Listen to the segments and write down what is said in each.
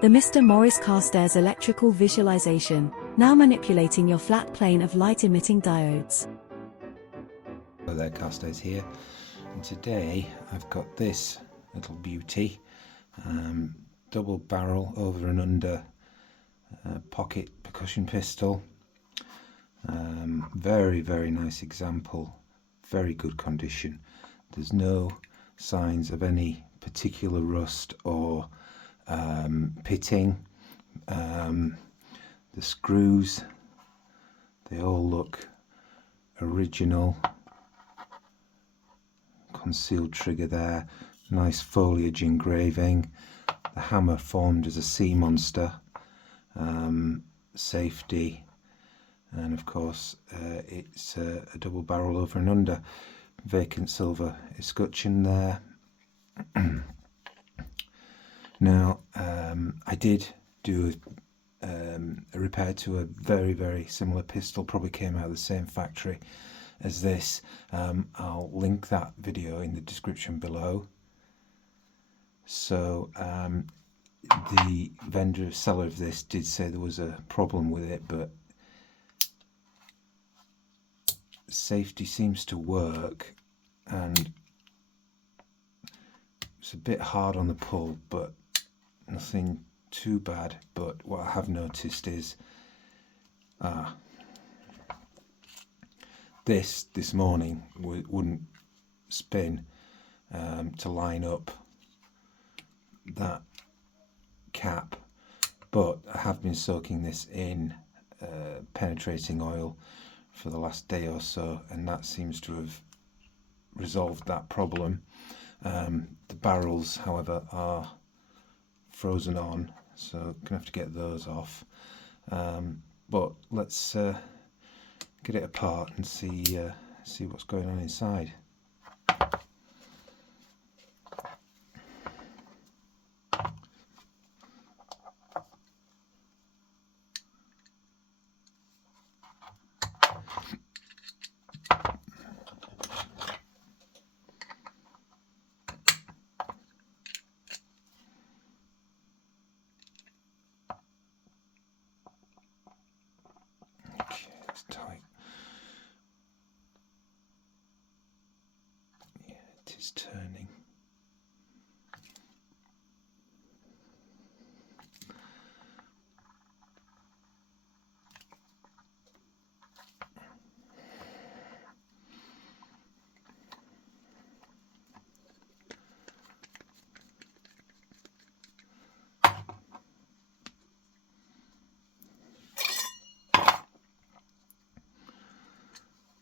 The Mr. Morris Carstairs electrical visualization, now manipulating your flat plane of light-emitting diodes. Hello there, Carstairs here, and today I've got this little beauty, double barrel over and under pocket percussion pistol. Very, very nice example, very good condition. There's no signs of any particular rust or pitting. The screws, they all look original. Concealed trigger there, nice foliage engraving, the hammer formed as a sea monster, safety, and of course it's a double barrel over and under, vacant silver escutcheon there. Now I did do a repair to a very, very similar pistol, probably came out of the same factory as this. I'll link that video in the description below. So the seller of this did say there was a problem with it, but safety seems to work, and it's a bit hard on the pull, but nothing too bad. But what I have noticed is this morning wouldn't spin to line up that cap, but I have been soaking this in penetrating oil for the last day or so, and that seems to have resolved that problem. The barrels, however, are frozen on, so I'm gonna have to get those off, but let's get it apart and see what's going on inside. Tight. Yeah, it is turning.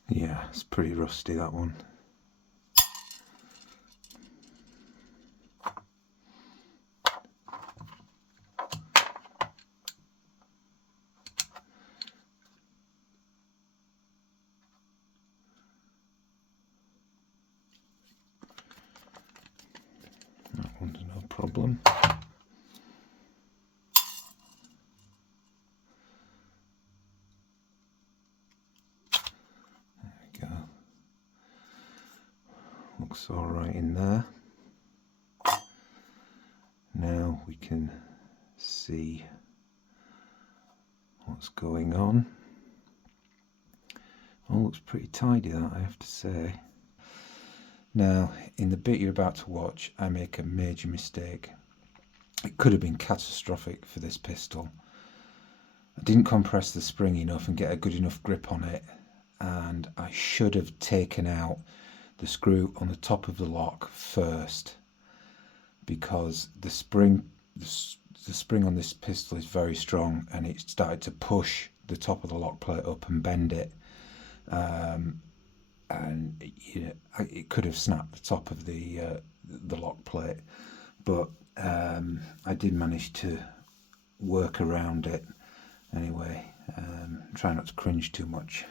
Yeah, it's pretty rusty, that one. That one's no problem. Looks all right in there. Now we can see what's going on. All looks pretty tidy, that, I have to say. Now, in the bit you're about to watch, I make a major mistake. It could have been catastrophic for this pistol. I didn't compress the spring enough and get a good enough grip on it, and I should have taken out the screw on the top of the lock first, because the spring on this pistol is very strong, and it started to push the top of the lock plate up and bend it, and it could have snapped the top of the lock plate, but I did manage to work around it anyway. Try not to cringe too much.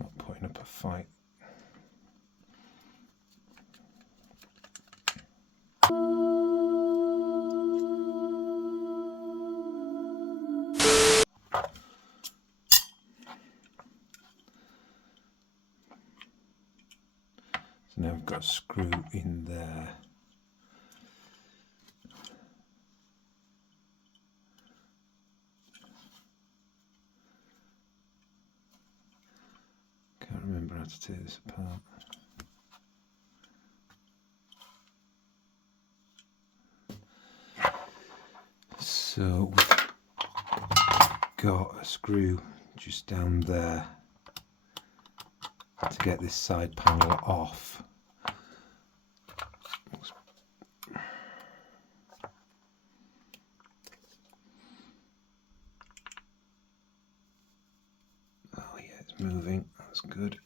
not putting up a fight. So now we've got a screw in there. Can't remember how to take this apart. So we've got a screw just down there to get this side panel off. Oh yeah, it's moving, that's good.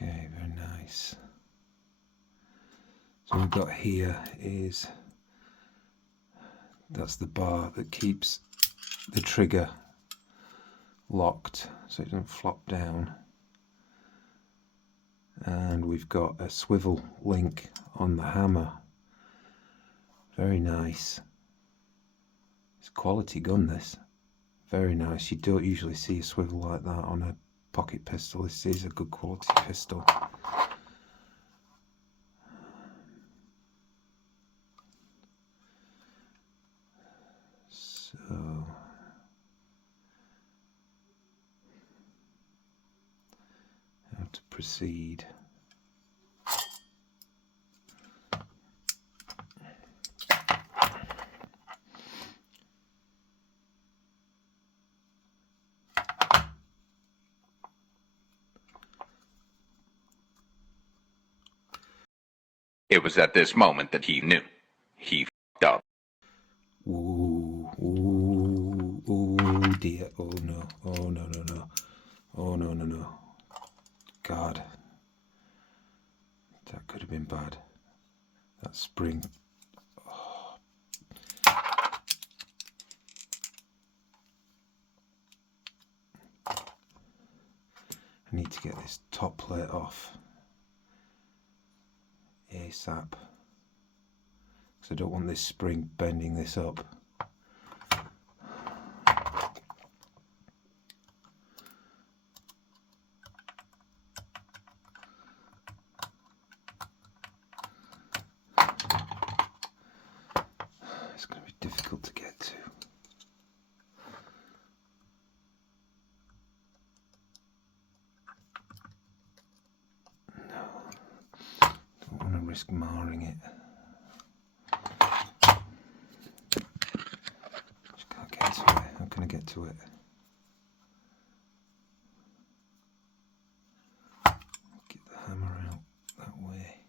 Okay, very nice. So we've got here is, that's the bar that keeps the trigger locked so it doesn't flop down. And we've got a swivel link on the hammer. Very nice. It's a quality gun, this. Very nice. You don't usually see a swivel like that on a pocket pistol. This is a good quality pistol. So how to proceed? It was at this moment that he knew. He f***ed up. Ooh, ooh, ooh dear. Oh no, oh no, no, no. Oh no, no, no. God. That could have been bad. That spring. Oh. I need to get this top plate off ASAP, because I don't want this spring bending this up. It's going to be difficult to get to. Don't want to risk marring it. Just can't get to it. How can I get to it? Get the hammer out that way.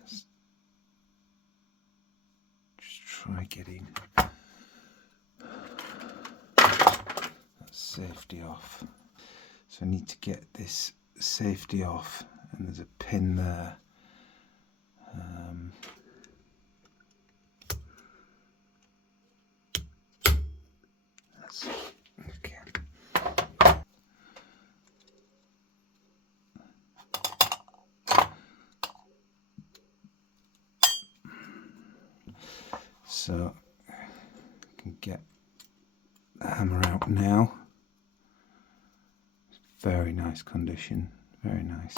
Let's just try getting that safety off. So I need to get this safety off, and there's a pin there. That's okay. So I can get the hammer out now. Very nice condition, very nice.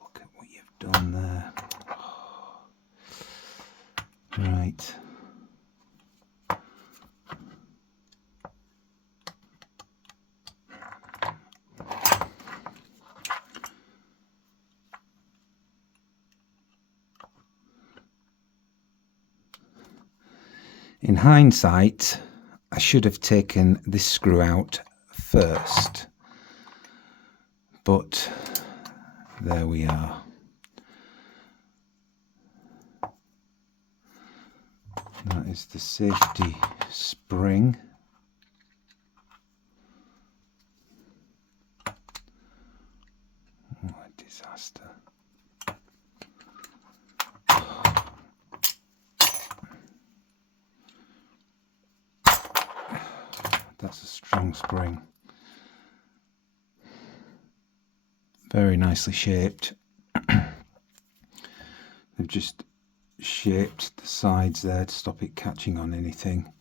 Look at what you've done there. Right. In hindsight, I should have taken this screw out first, but There we are. That is the safety spring. What a disaster. That's a strong spring. Very nicely shaped. They've just shaped the sides there to stop it catching on anything.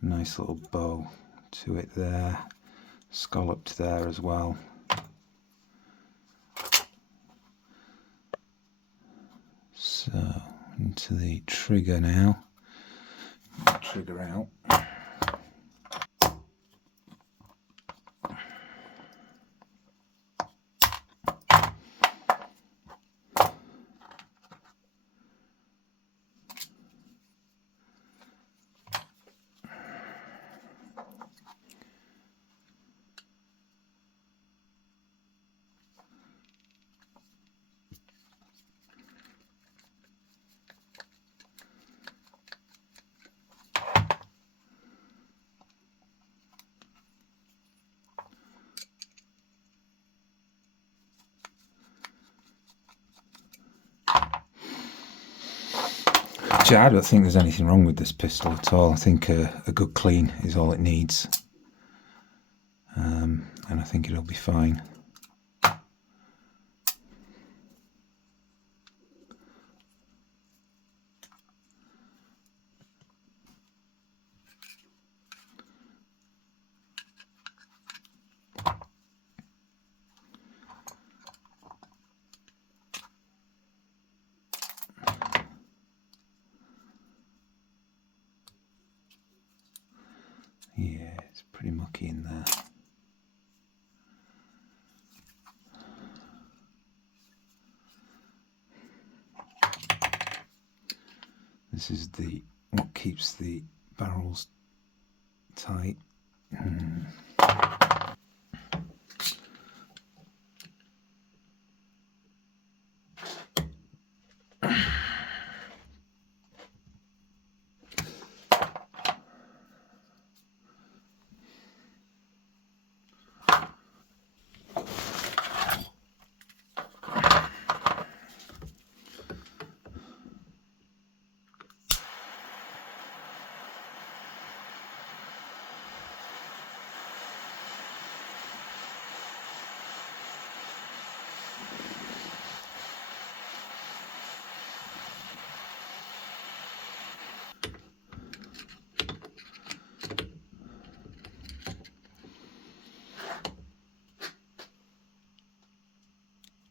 Nice little bow to it there. Scalloped there as well. So, into the trigger now. Trigger out. I don't think there's anything wrong with this pistol at all. I think a good clean is all it needs, and I think it'll be fine. Yeah, it's pretty mucky in there. This is what keeps the barrels tight.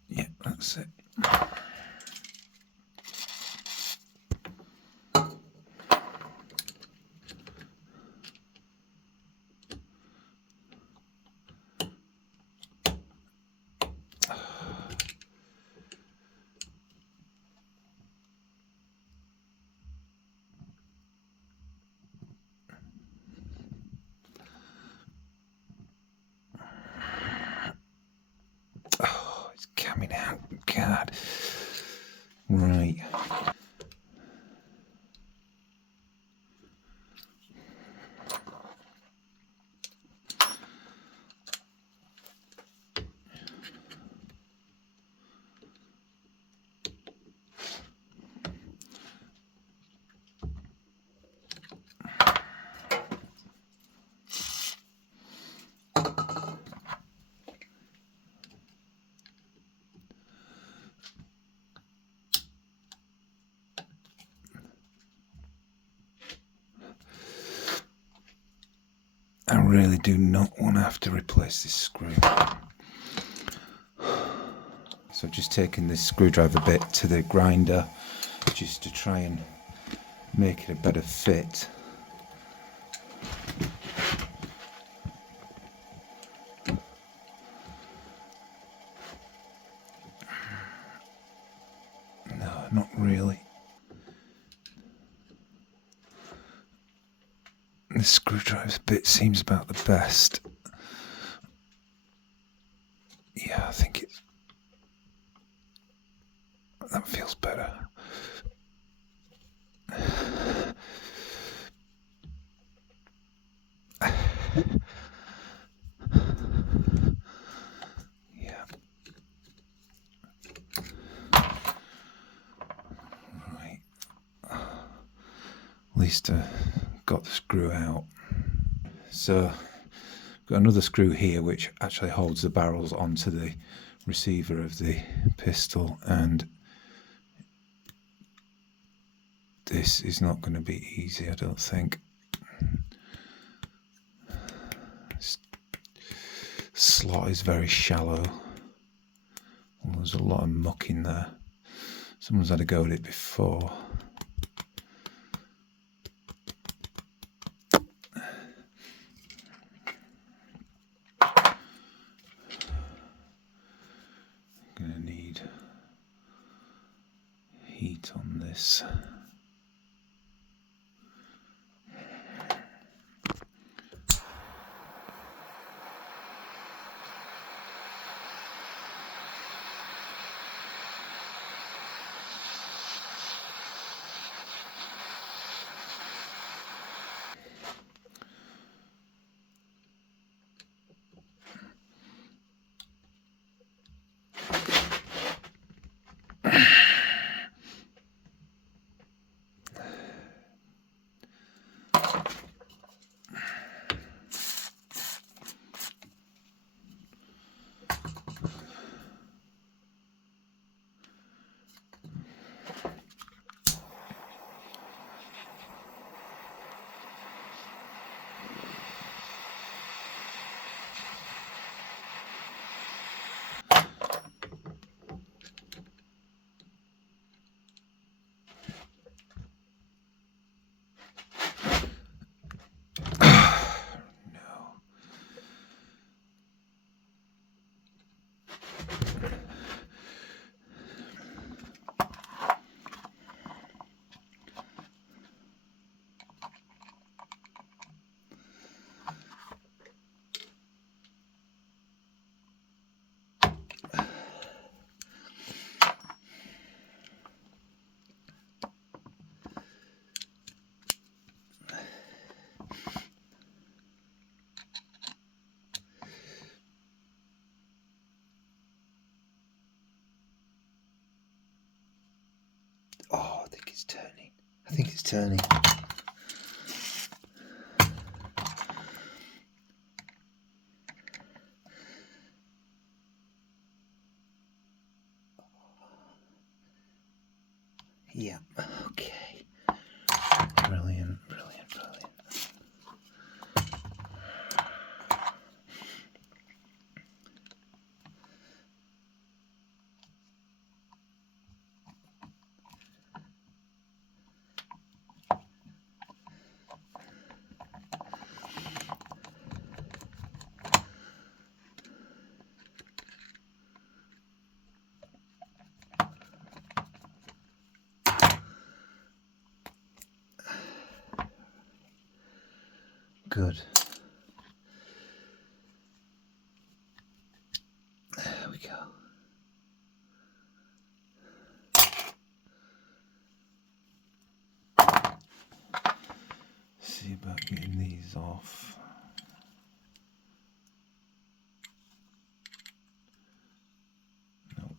Yeah, that's it. Oh, it's coming out. God. Right. I really do not want to have to replace this screw. So I've just taken this screwdriver bit to the grinder just to try and make it a better fit. No, not really. The screwdriver bit seems about the best. Yeah, I think it's That feels better. Yeah. Right. At least got the screw out. So got another screw here which actually holds the barrels onto the receiver of the pistol, and this is not going to be easy, I don't think. This slot is very shallow. Well, there's a lot of muck in there. Someone's had a go at it before. Going to need heat on this. Oh, I think it's turning. I think it's turning. Yeah, okay. Brilliant, brilliant, brilliant. Good. There we go. See about getting these off. Nope.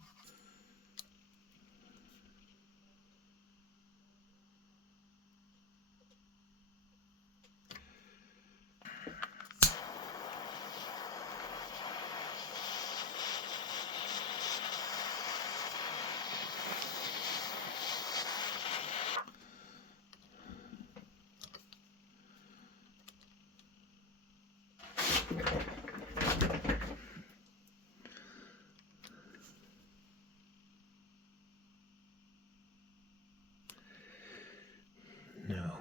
No.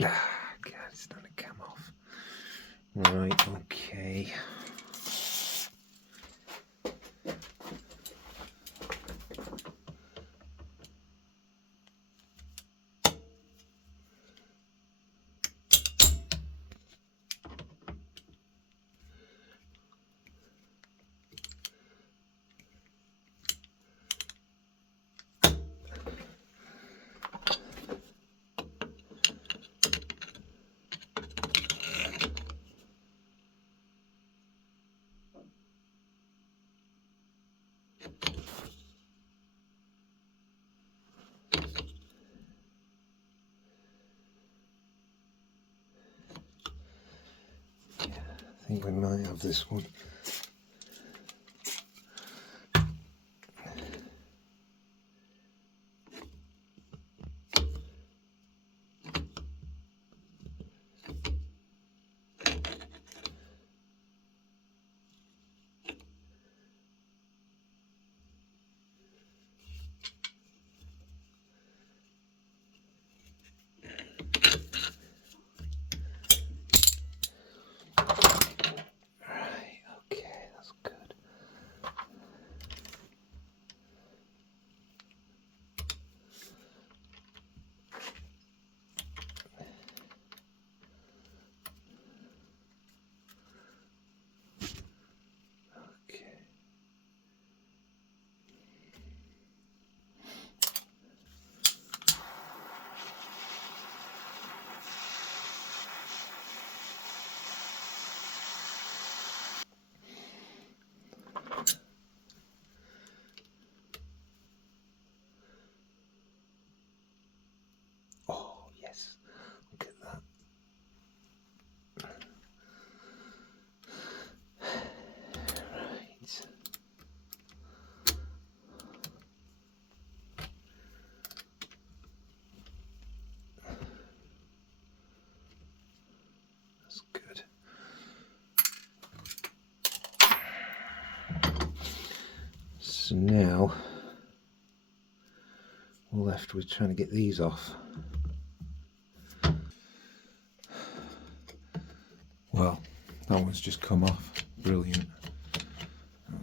Ah, God, it's starting to come off. Right, okay. think we might have this one. Good. So now we're left with trying to get these off. Well, that one's just come off. Brilliant.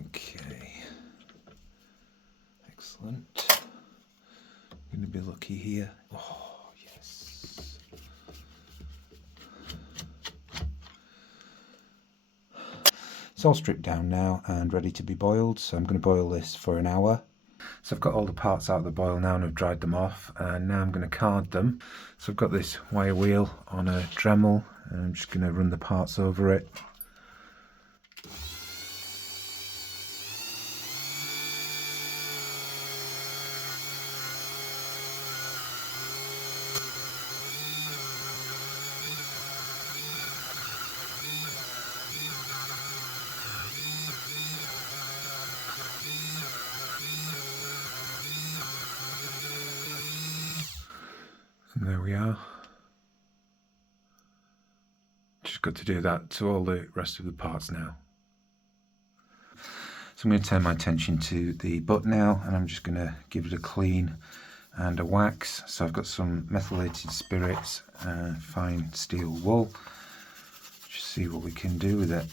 Okay. Excellent. I'm going to be lucky here. Oh, yes. It's all stripped down now and ready to be boiled, so I'm going to boil this for an hour. So I've got all the parts out of the boil now and I've dried them off, and now I'm going to card them. So I've got this wire wheel on a Dremel and I'm just going to run the parts over it. And there we are. Just got to do that to all the rest of the parts now. So I'm going to turn my attention to the butt now, and I'm just going to give it a clean and a wax. So I've got some methylated spirits and fine steel wool. Just see what we can do with it.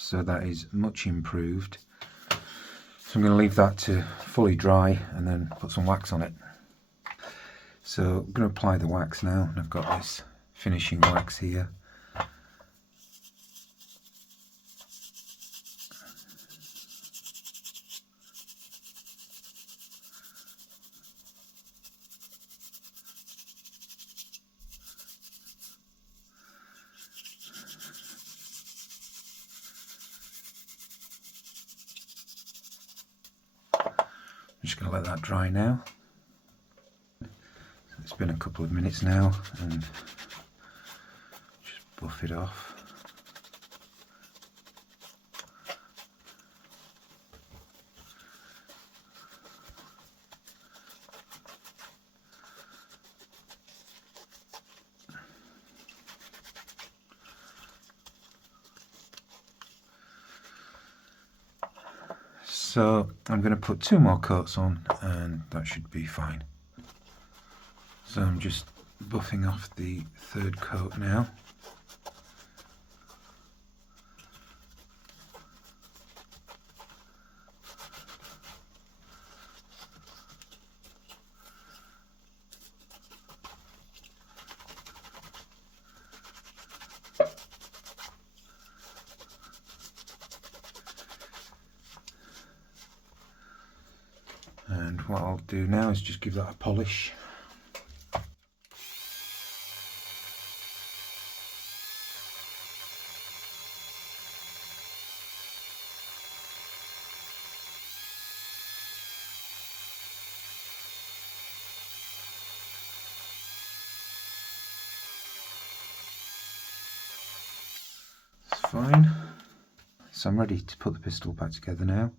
So that is much improved. So I'm going to leave that to fully dry and then put some wax on it. So I'm going to apply the wax now, and I've got this finishing wax here. I'm just going to let that dry now. So it's been a couple of minutes now, and just buff it off. So I'm going to put 2 more coats on and that should be fine. So I'm just buffing off the 3rd coat now. And what I'll do now is just give that a polish. It's fine. So I'm ready to put the pistol back together now.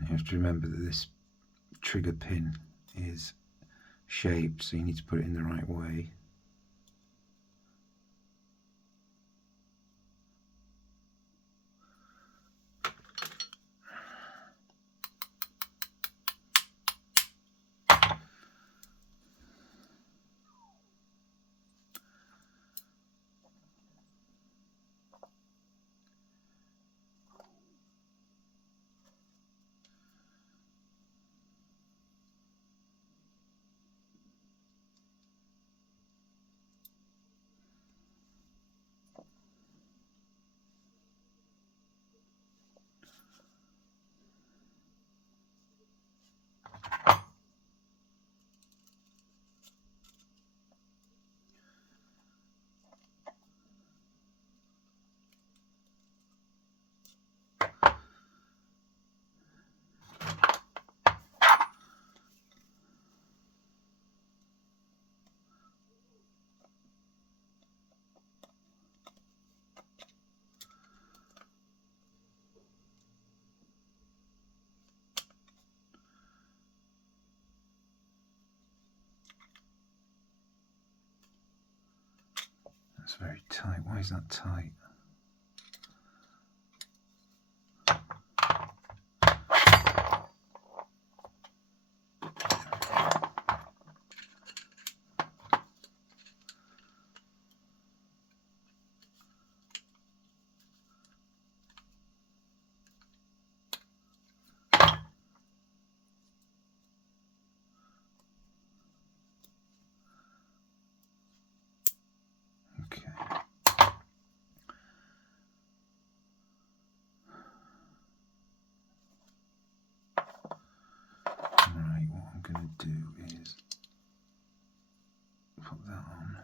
You have to remember that this trigger pin is shaped, so you need to put it in the right way. That's very tight. Why is that tight? Okay. Right, what I'm going to do is put that on.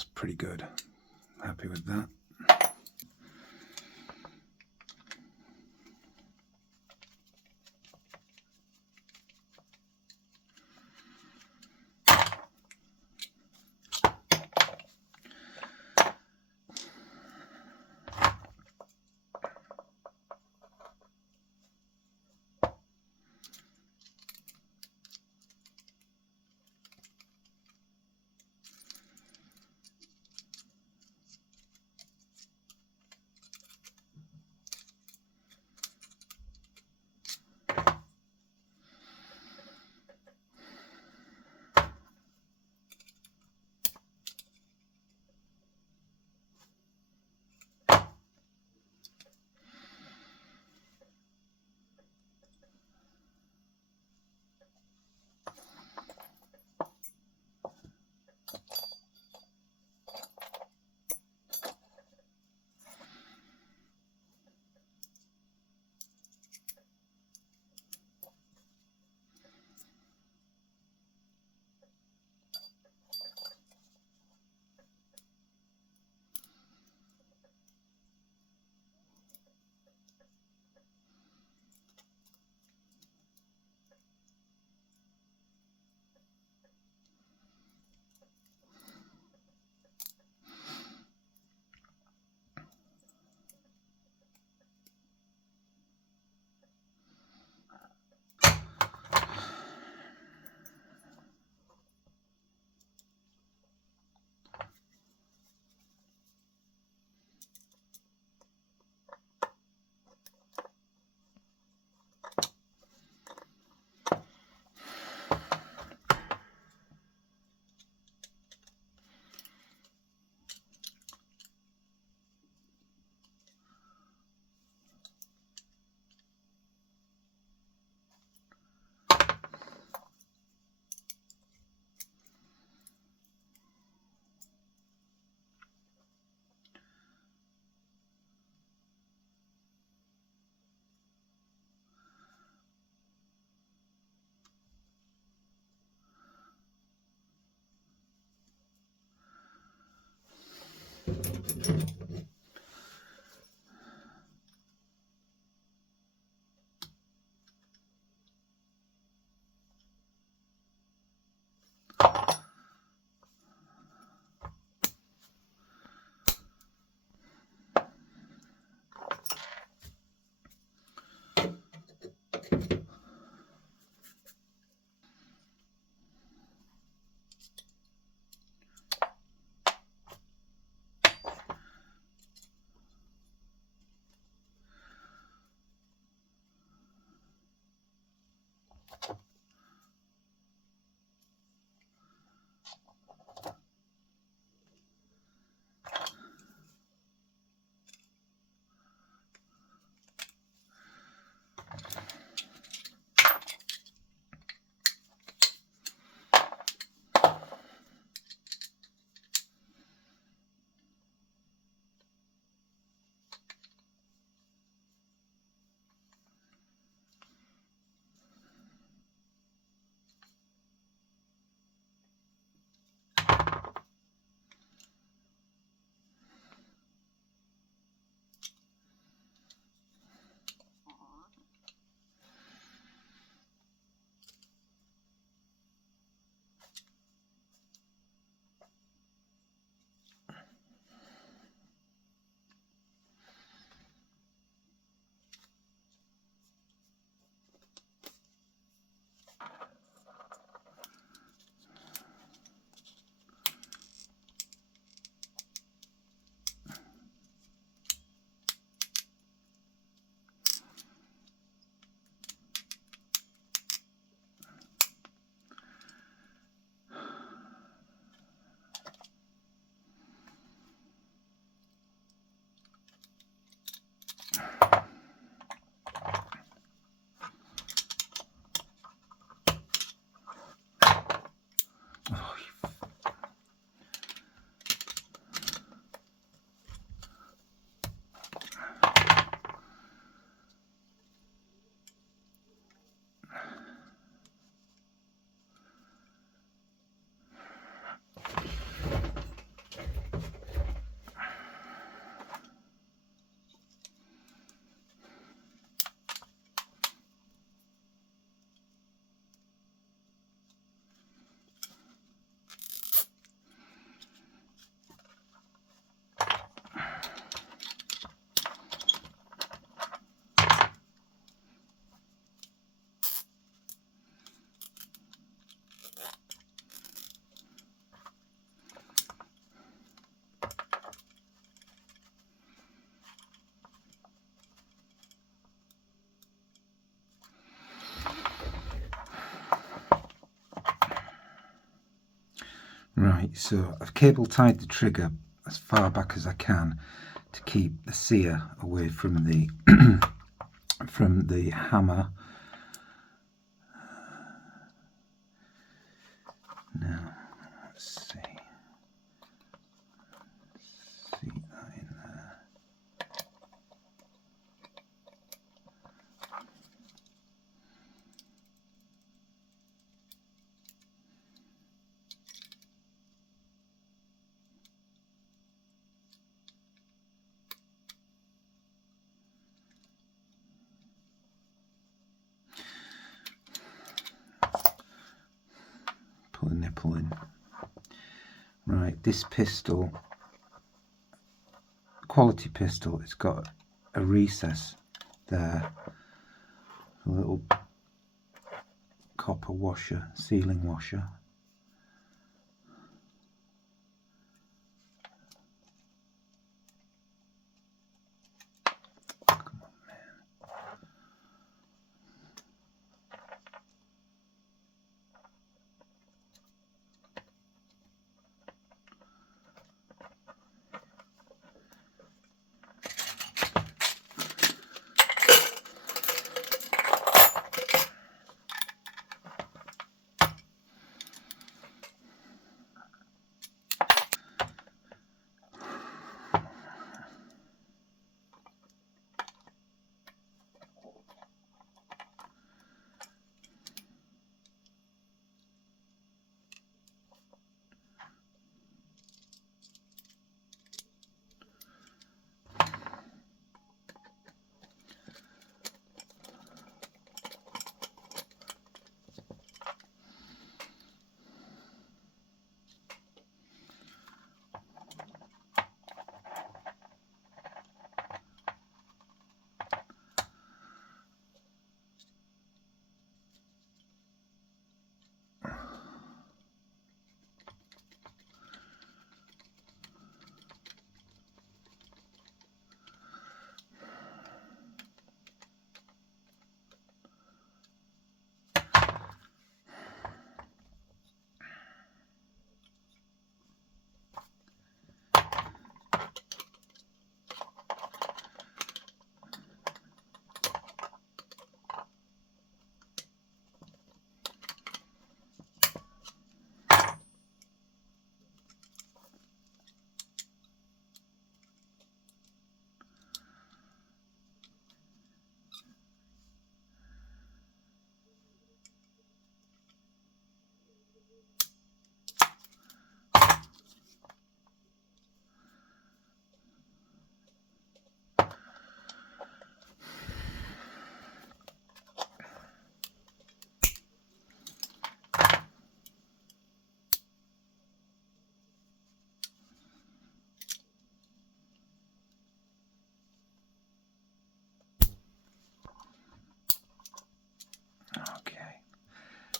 that's pretty good. Happy with that. Right, so I've cable tied the trigger as far back as I can to keep the sear away from the from the hammer. Now let's see that in there. Pull the nipple in. Right, this pistol, quality pistol, it's got a recess there, a little copper washer, sealing washer. Come on, man.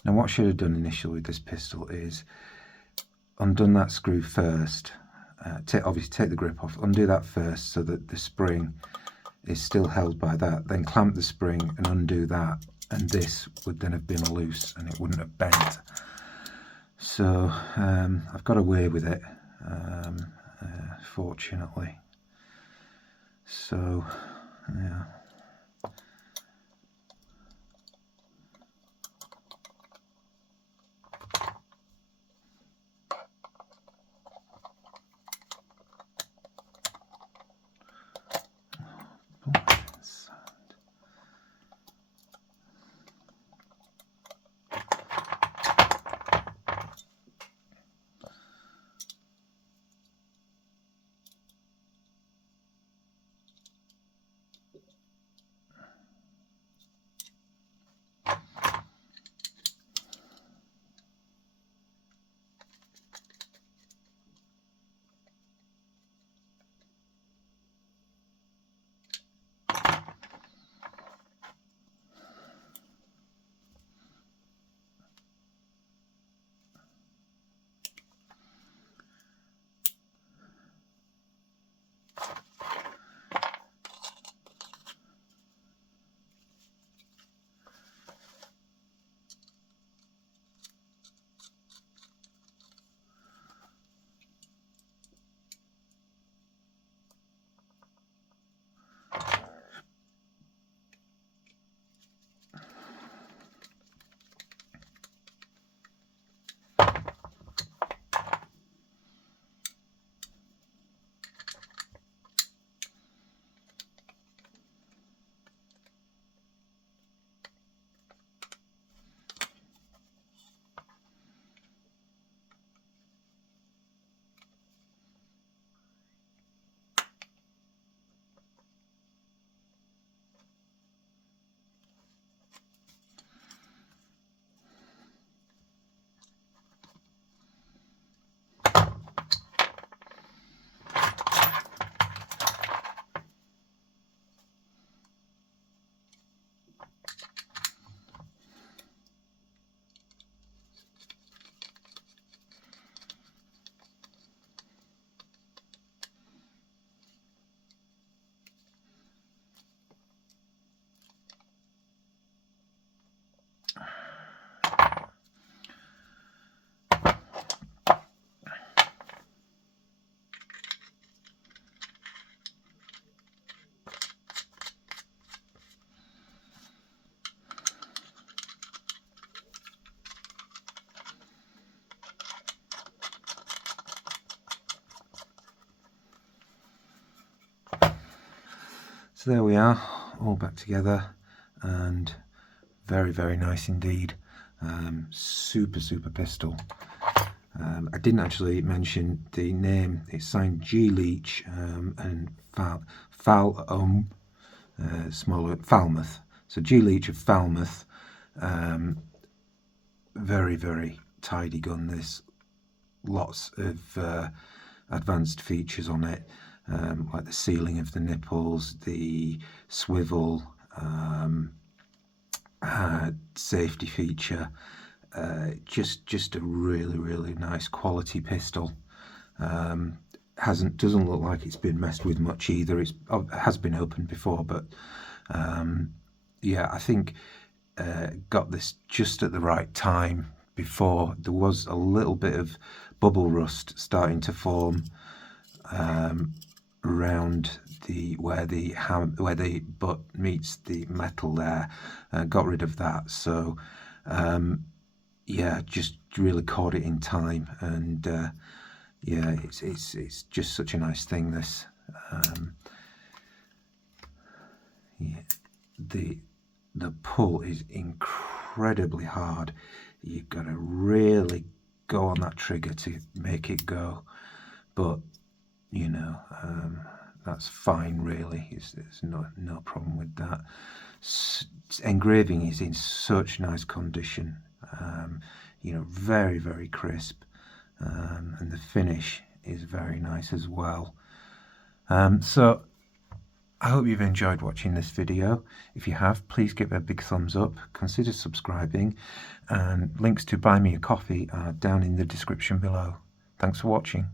Now what I should have done initially with this pistol is undone that screw first, obviously take the grip off, undo that first so that the spring is still held by that, then clamp the spring and undo that, and this would then have been loose and it wouldn't have bent. So I've got away with it, fortunately. So yeah. So there we are, all back together, and very, very nice indeed. Super pistol. I didn't actually mention the name. It's signed G. Leach and smaller Falmouth. So G. Leach of Falmouth. Very, very tidy gun. There's lots of advanced features on it, like the sealing of the nipples, the swivel, safety feature. Just a really nice quality pistol. Doesn't look like it's been messed with much either. It has been opened before, but yeah, I think got this just at the right time before there was a little bit of bubble rust starting to form around where the butt meets the metal there. Got rid of that, so yeah, just really caught it in time, and yeah, it's just such a nice thing, this. Yeah, the pull is incredibly hard. You've got to really go on that trigger to make it go, but you know, that's fine really. There's no problem with that. Engraving is in such nice condition, you know, very crisp, and the finish is very nice as well. So I hope you've enjoyed watching this video. If you have, please give it a big thumbs up, consider subscribing, and links to buy me a coffee are down in the description below. Thanks for watching.